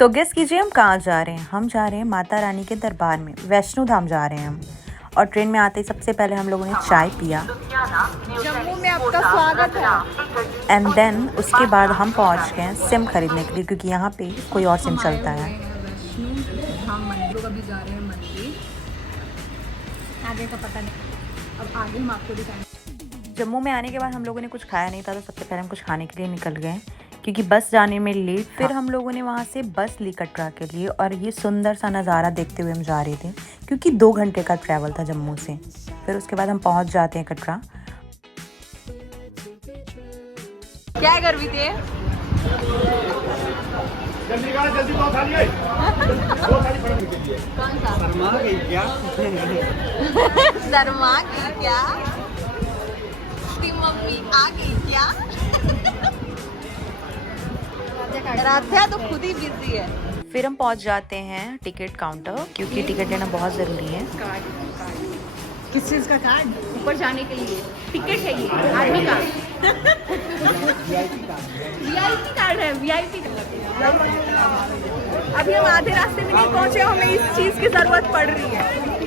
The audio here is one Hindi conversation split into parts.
तो गेस कीजिए हम कहाँ जा रहे हैं। हम जा रहे हैं माता रानी के दरबार में, वैष्णो धाम जा रहे हैं हम। और ट्रेन में आते ही सबसे पहले हम लोगों ने चाय पिया। जम्मू में आपका स्वागत है। एंड देन उसके बाद हम पहुंच गए सिम खरीदने के लिए, क्योंकि यहाँ पे कोई और सिम चलता है। हम मंदिर अभी जा रहे हैं मंदिर, आगे का पता नहीं, अब आगे हम आपको दिखाएंगे। जम्मू में आने के बाद हम लोगों ने कुछ खाया नहीं था, तो सबसे पहले हम कुछ खाने के लिए निकल गए, क्योंकि बस जाने में लेट। फिर हम लोगों ने वहाँ से बस ली कटरा के लिए, और ये सुंदर सा नज़ारा देखते हुए हम जा रहे थे, क्योंकि 2 घंटे का ट्रैवल था जम्मू से। फिर उसके बाद हम पहुँच जाते हैं कटरा। क्या कर रही थे? जल्दी बहुत खाली है। शर्मा गई क्या? शर्मा गई क्या? तेरी मम्मी आ गई क्या? राध्या तो खुद ही बिजी है। फिर हम पहुँच जाते हैं टिकट काउंटर, क्योंकि टिकट लेना बहुत ज़रूरी है। किस चीज का कार्ड? ऊपर जाने के लिए टिकट है, ये आर्मी का वीआईपी कार्ड है, वीआईपी। अभी हम आधे रास्ते में नहीं पहुंचे, हमें इस चीज की जरूरत पड़ रही है,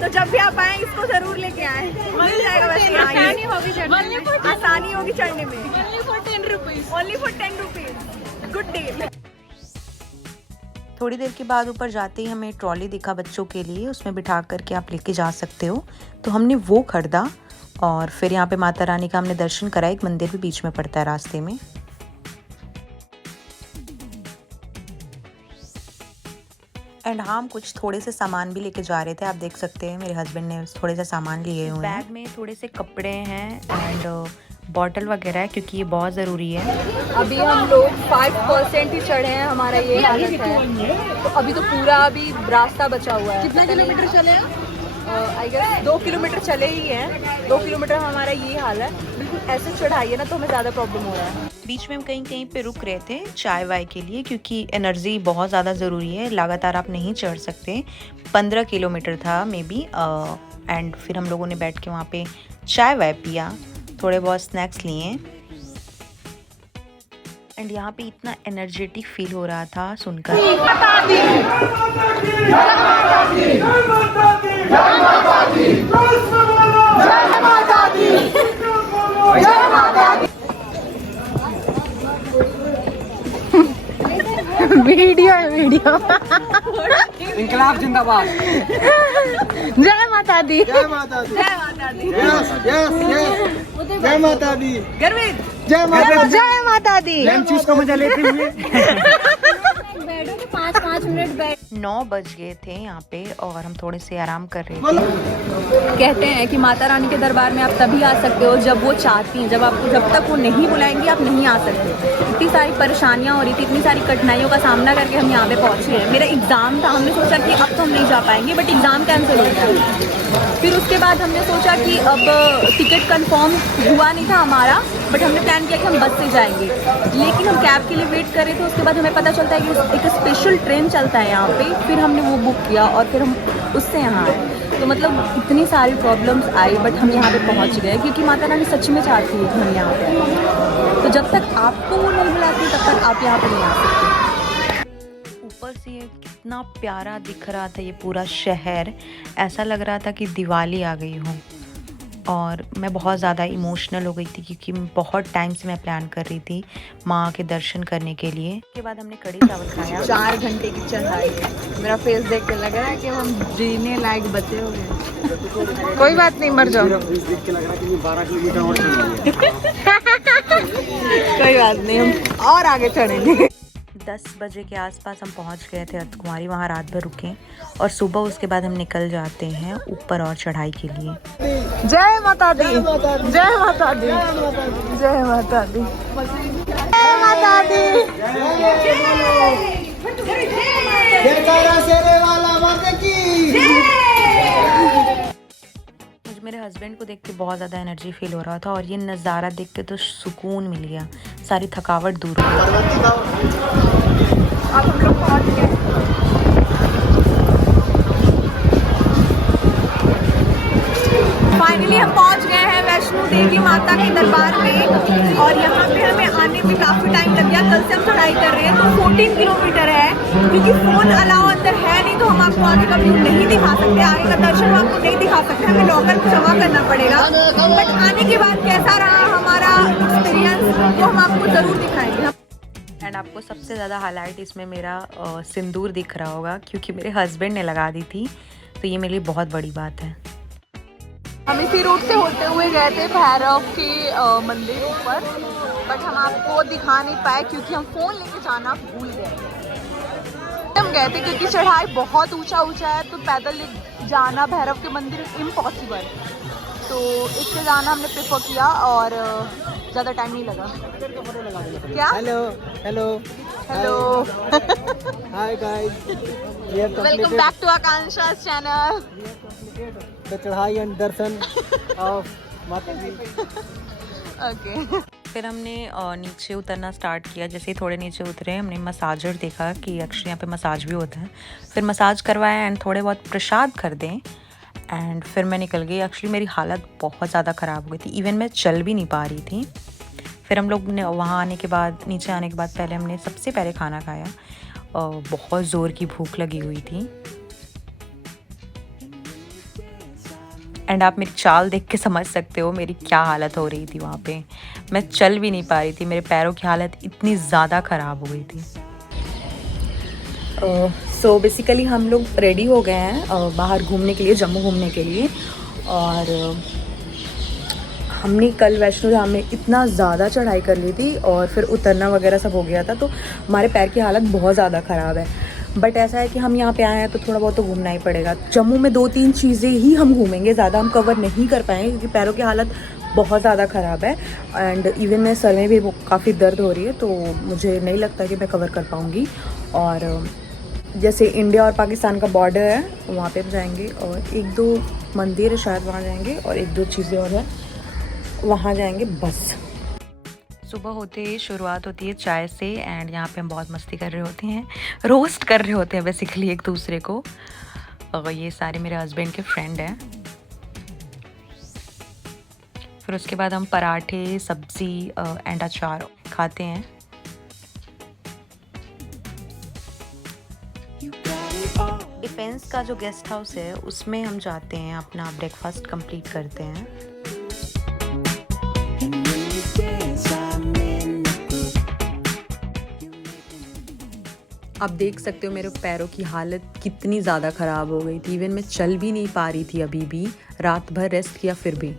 तो जब भी आप आए इसको जरूर लेके आए, मिल जाएगा। वैसे आसानी होगी चढ़ने में। Only for 10 rupees. Good deal. थोड़ी देर के बाद ऊपर जाते ही हमें ट्रॉली दिखा बच्चों के लिए, उसमें बिठा करके आप लेके जा सकते हो। तो हमने वो खरीदा, और फिर यहाँ पे माता रानी का हमने दर्शन करा। एक मंदिर भी बीच में पड़ता है रास्ते में। एंड हम कुछ थोड़े से सामान भी लेके जा रहे थे। आप देख सकते हैं मेरे हस्बैंड ने थोड़े से सामान लिए हुए हैं। बैग में थोड़े से कपड़े हैं एंड बॉटल वगैरह है, क्योंकि ये बहुत ज़रूरी है। अभी हम लोग 5% ही चढ़े हैं, हमारा ये हालत है। तो अभी तो पूरा अभी रास्ता बचा हुआ है। कितना किलोमीटर चले हैं? आई गेस 2 किलोमीटर चले ही हैं। 2 किलोमीटर हमारा ये हाल है। बिल्कुल ऐसे चढ़ाई है ना, तो हमें ज़्यादा प्रॉब्लम हो रहा है। बीच में हम कहीं कहीं पे रुक रहे थे चाय वाय के लिए, क्योंकि एनर्जी बहुत ज़्यादा ज़रूरी है। लगातार आप नहीं चढ़ सकते। 15 किलोमीटर था मे बी। एंड फिर हम लोगों ने बैठ के वहाँ पे चाय वाय पिया, थोड़े बहुत स्नैक्स लिए। एंड यहाँ पे इतना एनर्जेटिक फील हो रहा था सुनकर। वीडियो है, वीडियो। इंकलाब जिंदाबाद। जय माता दी। जय माता दी। जय माता दी। Yes yes yes. जय माता दी। गर्वित। जय माता दी। जय माता दी। लेम चूज का मजा लेते हुए। बैठो तो 5 मिनट बैठ। 9 बज गए थे यहाँ पे, और हम थोड़े से आराम कर रहे थे। कहते हैं कि माता रानी के दरबार में आप तभी आ सकते हो जब वो चाहती हैं। जब तक वो नहीं बुलाएंगी आप नहीं आ सकते। इतनी सारी परेशानियाँ हो रही थी, इतनी सारी कठिनाइयों का सामना करके हम यहाँ पे पहुँचे हैं। मेरा एग्ज़ाम था, हमने सोचा कि अब तो हम नहीं जा पाएंगे, बट एग्ज़ाम कैंसिल हो गया। फिर उसके बाद हमने सोचा कि अब टिकट कंफर्म हुआ नहीं था हमारा, बट हमने प्लान किया कि हम बस से जाएंगे। लेकिन हम कैब के लिए वेट कर रहे थे। उसके बाद हमें पता चलता है कि एक स्पेशल ट्रेन चलता है यहाँ पे। फिर हमने वो बुक किया और फिर हम उससे यहाँ आए। तो मतलब इतनी सारी प्रॉब्लम्स आई, बट हम यहाँ पे पहुँच गए, क्योंकि माता रानी सच में चाहती है कि हम यहाँ पे आए। तो जब तक आपको वो नहीं बुलाती तब तक आप यहाँ पे नहीं आ सकते। ऊपर से ये कितना प्यारा दिख रहा था ये पूरा शहर। ऐसा लग रहा था कि दिवाली आ गई हो। और मैं बहुत ज़्यादा इमोशनल हो गई थी, क्योंकि बहुत टाइम से मैं प्लान कर रही थी माँ के दर्शन करने के लिए। उसके बाद हमने कढ़ी चावल खाया। 4 घंटे की चढ़ाई। मेरा फेस देख के लग रहा है कि हम जीने लायक बचे हो गए। कोई बात नहीं, मर जाओ। देख के लग रहा है कि 12 किलोमीटर और चलेंगे। कोई बात नहीं, हम और आगे चढ़ेंगे। 10 बजे के आसपास हम पहुंच गए थे अर्धकुमारी। वहाँ रात भर रुके, और सुबह उसके बाद हम निकल जाते हैं ऊपर और चढ़ाई के लिए। जय माता दी। जय माता दी। जय माता दी। जय माता दी। शेरे वाला माता की। मुझे मेरे हस्बैंड को देख के बहुत ज़्यादा एनर्जी फील हो रहा था, और ये नज़ारा देख के तो सुकून मिल गया, सारी थकावट दूर हो गई। अब हम लोग पहुंच गए। फाइनली हम पहुंच गए हैं वैष्णो देवी माता के दरबार में, और यहाँ पे हमें आने में काफ़ी टाइम लग गया। कल से हम चढ़ाई कर रहे हैं, तो 14 किलोमीटर है। क्योंकि फ़ोन अलाउ अंदर है नहीं, तो हम आपको आगे का व्यू नहीं दिखा सकते, आगे का दर्शन हम आपको नहीं दिखा सकते, हमें लॉकर जमा करना पड़ेगा। बट आने के बाद कैसा रहा हमारा एक्सपीरियंस, वो हम आपको ज़रूर दिखाएंगे। एंड आपको सबसे ज़्यादा हाईलाइट इसमें मेरा सिंदूर दिख रहा होगा, क्योंकि मेरे हस्बैंड ने लगा दी थी, तो ये मेरे लिए बहुत बड़ी बात है। हम इसी रूट से होते हुए गए थे भैरव के मंदिर ऊपर, बट हम आपको दिखा नहीं पाए क्योंकि हम फ़ोन लेके जाना भूल गए। हम गए थे क्योंकि चढ़ाई बहुत ऊंचा है, तो पैदल जाना भैरव के मंदिर इम्पॉसिबल, तो इससे जाना हमने प्रेफर किया और ज़्यादा टाइम नहीं लगा। क्या? Hello hello hello, hi guys, welcome back to Akanksha channel. The chadhai and darshan of Mata ji. Okay, फिर हमने नीचे उतरना स्टार्ट किया। जैसे ही थोड़े नीचे उतरे, हमने मसाजर देखा कि एक्चुअली यहाँ पे मसाज भी होता है। फिर मसाज करवाया एंड थोड़े बहुत प्रसाद कर दें, एंड फिर मैं निकल गई। एक्चुअली मेरी हालत बहुत ज़्यादा ख़राब हो गई थी, इवन मैं चल भी नहीं पा रही थी। फिर हम लोग ने वहाँ आने के बाद, नीचे आने के बाद पहले हमने सबसे पहले खाना खाया। बहुत ज़ोर की भूख लगी हुई थी, एंड आप मेरी चाल देख के समझ सकते हो मेरी क्या हालत हो रही थी वहाँ पे। मैं चल भी नहीं पा रही थी, मेरे पैरों की हालत इतनी ज़्यादा ख़राब हो गई थी। सो बेसिकली हम लोग रेडी हो गए हैं बाहर घूमने के लिए, जम्मू घूमने के लिए। और हमने कल वैष्णो धाम में इतना ज़्यादा चढ़ाई कर ली थी और फिर उतरना वगैरह सब हो गया था, तो हमारे पैर की हालत बहुत ज़्यादा ख़राब है। बट ऐसा है कि हम यहाँ पे आए हैं तो थोड़ा बहुत तो घूमना ही पड़ेगा। जम्मू में 2-3 चीज़ें ही हम घूमेंगे, ज़्यादा हम कवर नहीं कर पाएंगे क्योंकि पैरों की हालत बहुत ज़्यादा ख़राब है। एंड इवन मेरे सर में भी काफ़ी दर्द हो रही है, तो मुझे नहीं लगता कि मैं कवर कर पाऊँगी। और जैसे इंडिया और पाकिस्तान का बॉर्डर है, वहाँ पे हम जाएंगे, और 1-2 मंदिर है शायद, वहाँ जाएंगे, और 1-2 चीज़ें और हैं, वहाँ जाएंगे बस। सुबह होते ही शुरुआत होती है चाय से, एंड यहाँ पे हम बहुत मस्ती कर रहे होते हैं, रोस्ट कर रहे होते हैं बेसिकली एक दूसरे को। और ये सारे मेरे हस्बैंड के फ्रेंड हैं। फिर उसके बाद हम पराठे, सब्ज़ी एंड अचार खाते हैं। डिफेंस का जो गेस्ट हाउस है उसमें हम जाते हैं, अपना ब्रेकफास्ट कंप्लीट करते हैं। आप देख सकते हो मेरे पैरों की हालत कितनी ज़्यादा ख़राब हो गई थी, इवन मैं चल भी नहीं पा रही थी। अभी भी रात भर रेस्ट किया फिर भी।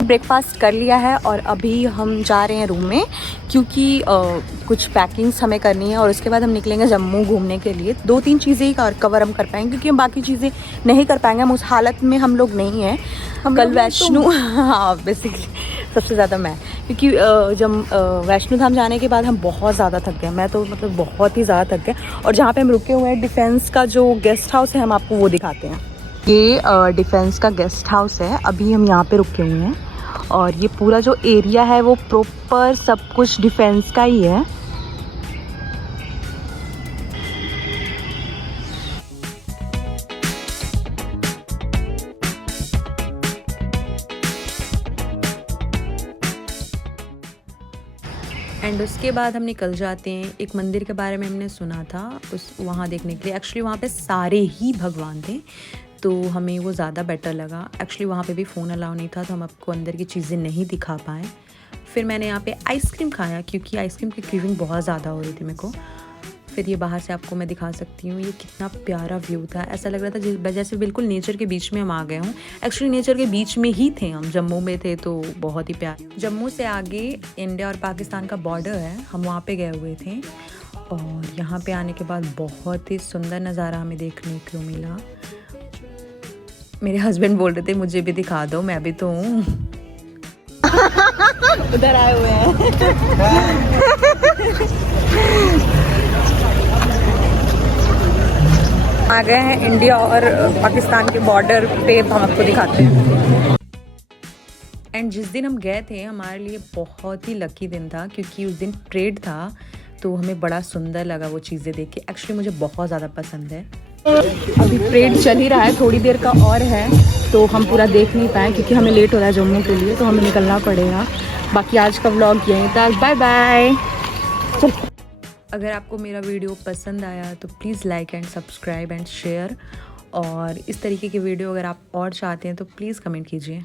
ब्रेकफास्ट कर लिया है और अभी हम जा रहे हैं रूम में, क्योंकि कुछ पैकिंग्स हमें करनी है और उसके बाद हम निकलेंगे जम्मू घूमने के लिए। 2-3 चीज़ें ही कवर हम कर पाएंगे, क्योंकि हम बाकी चीज़ें नहीं कर पाएंगे, हम उस हालत में हम लोग नहीं हैं। कल वैष्णो हाँ बेसिकली सबसे ज़्यादा मैं, क्योंकि जब वैष्णो धाम जाने के बाद हम बहुत ज़्यादा थक गए। मैं तो मतलब बहुत ही ज़्यादा थक गए। और जहाँ पे हम रुके हुए हैं डिफेंस का जो गेस्ट हाउस है, हम आपको वो दिखाते हैं। ये डिफेंस का गेस्ट हाउस है, अभी हम यहाँ पे रुके हुए हैं, और ये पूरा जो एरिया है वो प्रॉपर सब कुछ डिफेंस का ही है। एंड उसके बाद हम निकल जाते हैं। एक मंदिर के बारे में हमने सुना था, उस वहाँ देखने के लिए। एक्चुअली वहाँ पे सारे ही भगवान थे, तो हमें वो ज़्यादा बेटर लगा। एक्चुअली वहाँ पे भी फ़ोन अलाउ नहीं था, तो हम आपको अंदर की चीज़ें नहीं दिखा पाए। फिर मैंने यहाँ पे आइसक्रीम खाया, क्योंकि आइसक्रीम की क्रेविंग बहुत ज़्यादा हो रही थी मेरे को। फिर ये बाहर से आपको मैं दिखा सकती हूँ, ये कितना प्यारा व्यू था। ऐसा लग रहा था जैसे बिल्कुल नेचर के बीच में हम आ गए हों। एक्चुअली नेचर के बीच में ही थे हम, जम्मू में थे, तो बहुत ही प्यारा। जम्मू से आगे इंडिया और पाकिस्तान का बॉर्डर है, हम वहाँ पे गए हुए थे। और यहाँ पे आने के बाद बहुत ही सुंदर नज़ारा हमें देखने को मिला। मेरे हस्बैंड बोल रहे थे मुझे भी दिखा दो, मैं भी तो हूँ। उधर आए हुए हैं। आ गए हैं इंडिया और पाकिस्तान के बॉर्डर पे, हम आपको दिखाते हैं। एंड जिस दिन हम गए थे हमारे लिए बहुत ही लकी दिन था, क्योंकि उस दिन परेड था, तो हमें बड़ा सुंदर लगा वो चीज़ें देख के। एक्चुअली मुझे बहुत ज़्यादा पसंद है अभी परेड चल ही रहा है, थोड़ी देर का और है, तो हम पूरा देख नहीं पाए क्योंकि हमें लेट हो रहा है जम्मू के लिए, तो हमें निकलना पड़ेगा। बाकी आज का व्लॉग यहीं तक, बाय बाय। अगर आपको मेरा वीडियो पसंद आया तो please like and subscribe and share, और इस तरीके की वीडियो अगर आप और चाहते हैं तो प्लीज़ कमेंट कीजिए।